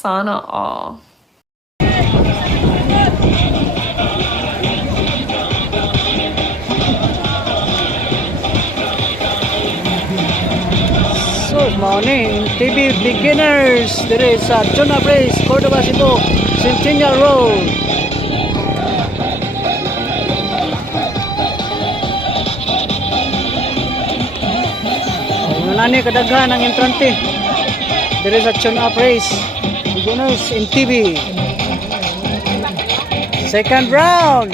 Sana all. Good morning, TV beginners. There is Tuna Place, Cordova, Cebu, Centennial Road. Nani kadaghan ang entrante. There is Tuna Place, beginners in TV. Second round.